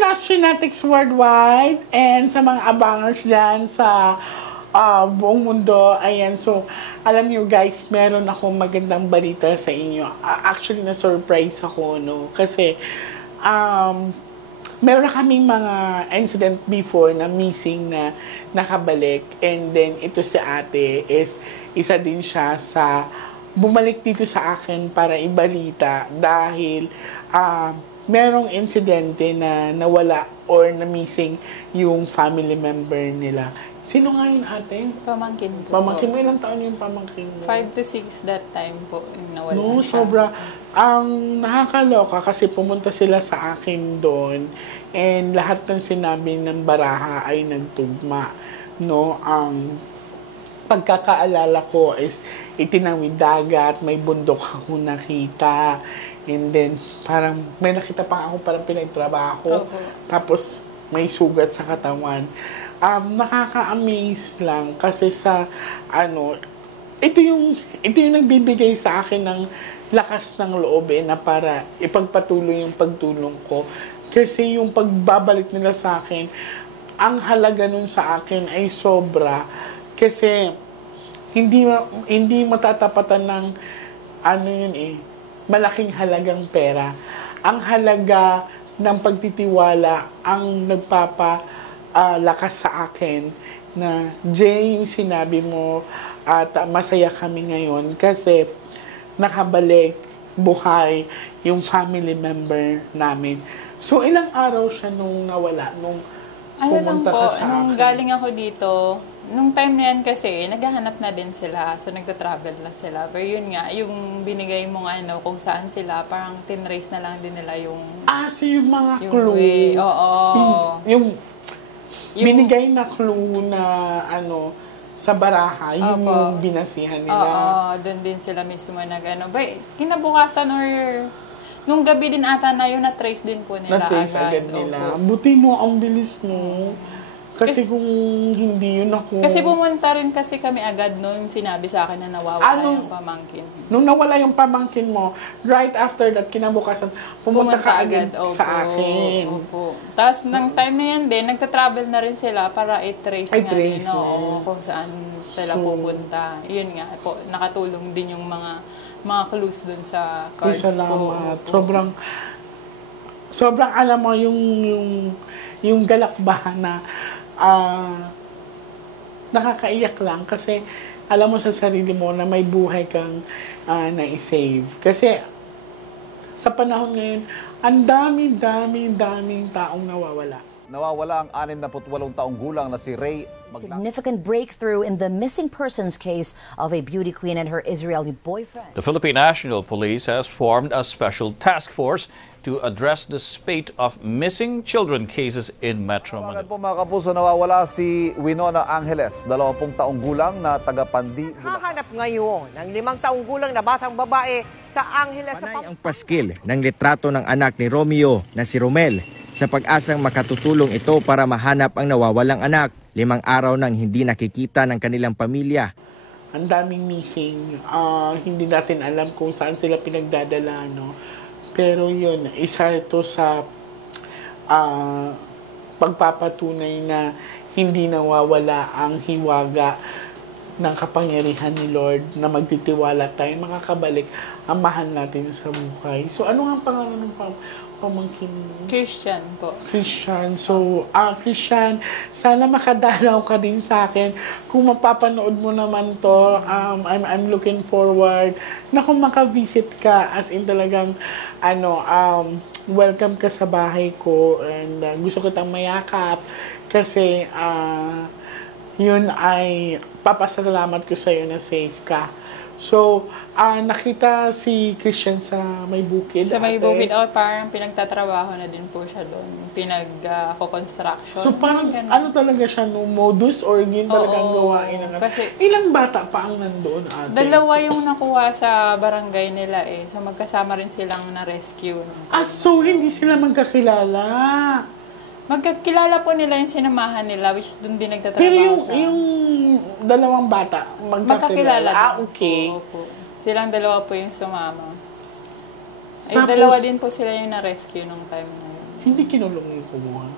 Nationatics Worldwide and sa mga abangers dyan sa buong mundo. Ayan, so, alam niyo guys, meron akong magandang balita sa inyo. Actually, na-surprise ako, no? Kasi, meron na kaming mga incident before na missing na nakabalik. And then, ito si ate is isa din siya sa bumalik dito sa akin para ibalita dahil merong insidente na nawala or na missing yung family member nila. Sino nga yun, ate? Pamangkin ko. Pamangkin mo, ilang taon yung pamangkin mo? 5 to 6 that time po, yung nawala No, siya. sobra. Nakakaloka kasi pumunta sila sa akin doon and lahat ng sinabi ng baraha ay nagtugma. No, pagkakaalala ko is itinawid dagat, may bundok ako nakita. And then, parang may nakita pa ako parang pinagtrabaho. Tapos, may sugat sa katawan. Nakaka-amaze lang kasi sa, ito yung nagbibigay sa akin ng lakas ng loob na para ipagpatuloy yung pagtulong ko. Kasi yung pagbabalik nila sa akin, ang halaga nun sa akin ay sobra. Kasi, hindi matatapatan ng, malaking halagang pera. Ang halaga ng pagtitiwala ang nagpapalakas sa akin na, Jay, yung sinabi mo at masaya kami ngayon kasi nakabalik buhay yung family member namin. So, ilang araw siya nung nawala, nung pumunta ka sa akin? Nung galing ako dito, nung time na yan kasi, naghahanap na din sila. So, nagta-travel na sila. Pero yun nga, yung binigay mo nga, kung saan sila, parang tinrace na lang din nila yung... So yung mga clue. Oo. Yung binigay na clue na, sa baraha, yun yung binasihan nila. Oo, doon din sila mismo kinabukasan or... Nung gabi din ata na yun, na-trace din po nila na-trace agad nila. Buti mo, ang bilis mo. Kasi kung hindi yun ako... Kasi pumunta rin kasi kami agad nung sinabi sa akin na nawawala yung pamangkin. Nung nawala yung pamangkin mo, right after that, kinabukasan, pumunta ka agad sa akin. Opo. Tapos, ng time na yan din, nagta-travel na rin sila para i-trace nga din, kung saan sila pupunta. Yun nga po, nakatulong din yung mga clues dun sa cards ko. Salamat. Sobrang alam mo yung galakbahan na nakakaiyak lang kasi alam mo sa sarili mo na may buhay kang na-save. Kasi sa panahon ngayon, ang daming taong nawawala. Nawawala ang 68 taong gulang na si Ray. Significant breakthrough in the missing persons case of a beauty queen and her Israeli boyfriend. The Philippine National Police has formed a special task force to address the spate of missing children cases in Metro Manila. Mga kapuso, nawawala si Winona Angeles, 20 taong gulang na taga-Pandi. Hahanap ngayon ng 5 taong gulang na batang babae sa Angeles. Panay ang paskil ng litrato ng anak ni Romeo na si Romel sa pag-asang makatutulong ito para mahanap ang nawawalang anak. 5 araw nang hindi nakikita ng kanilang pamilya. Ang daming missing. Hindi natin alam kung saan sila pinagdadala, no? Pero yun, isa ito sa pagpapatunay na hindi nawawala ang hiwaga ng kapangyarihan ni Lord na magtitiwala tayo, makakabalik ang mahal natin sa buhay. So, ano ang pangalan ng pamangkin mo? Christian po. Christian. So, Christian, sana makadalaw ka din sa akin. Kung mapapanood mo naman to, I'm looking forward na kung makavisit ka, as in talagang, welcome ka sa bahay ko and gusto kitang mayakap kasi, yun ay papasalamat ko sa'yo na safe ka. So, nakita si Christian sa may bukid. Sa may bukid, parang pinagtatrabaho na din po siya doon. Pinag-construction. So, parang talaga siya, modus or yun talagang gawain ng kasi, ilang bata pa ang nandoon, ate? 2 yung nakuha sa barangay nila So, magkasama rin silang na-rescue. So, hindi sila magkakilala? Magkakilala po nila yung sinamahan nila, which is doon din nagtatrabaho. Pero yung 2 bata, magkakilala? Okay. Po. Silang 2 po yung sumama. Ay, Tapos, dalawa din po sila yung na-rescue nung time na yun. Hindi kinulong yung kumuha.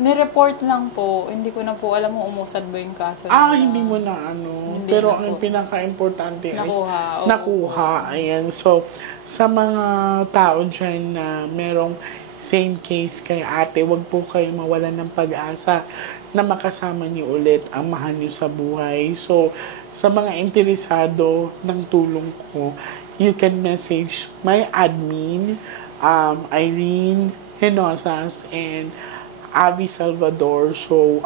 Nireport lang po. Hindi ko na po alam kung umusad ba yung kaso. Hindi mo na ano. Hindi Pero na ang po. pinaka-importante Nakuha, is oo. nakuha. Ayan. So, sa mga tao dyan na merong same case kay ate, wag po kayo mawalan ng pag-asa na makasama niyo ulit ang mahal niyo sa buhay. So, sa mga interesado ng tulong ko, you can message my admin, Irene Hinosas and Avi Salvador. So,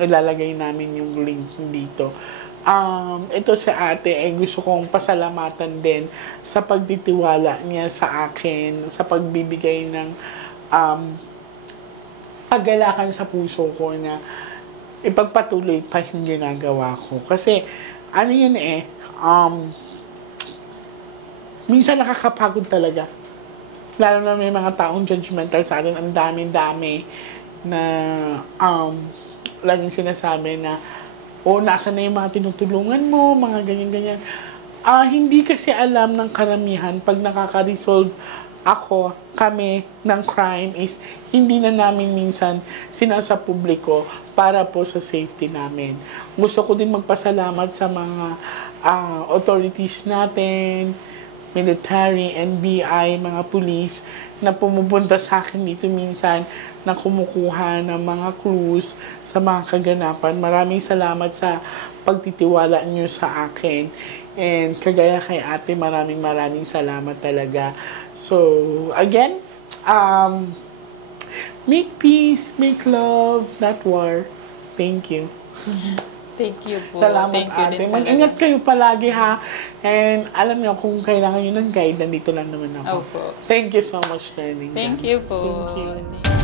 ilalagay namin yung link dito. Ito sa ate, gusto kong pasalamatan din sa pagtitiwala niya sa akin, sa pagbibigay ng paggalakan sa puso ko na ipagpatuloy pa yung ginagawa ko. Kasi, ano yun minsan nakakapagod talaga. Lalo na may mga taong judgmental sa atin, ang dami-dami na laging sinasabi na nasa na yung mga tinutulungan mo, mga ganyan-ganyan. Hindi kasi alam ng karamihan pag nakaka-resolve kami ng crime is hindi na namin minsan sinasa publiko para po sa safety namin. Gusto ko din magpasalamat sa mga authorities natin, military, NBI, mga police na pumupunta sa akin dito minsan na kumukuha ng mga clues sa mga kaganapan. Maraming salamat sa pagtitiwala niyo sa akin. And kagaya kay ate, maraming salamat talaga. So, again, make peace, make love, not war. Thank you. Thank you po. Salamat Thank you ate. din Mag-ingat talaga. kayo palagi ha. And alam niyo, kung kailangan niyo ng guide, nandito lang naman ako. Opo. Thank you so much, Darling. Thank you po. Thank you.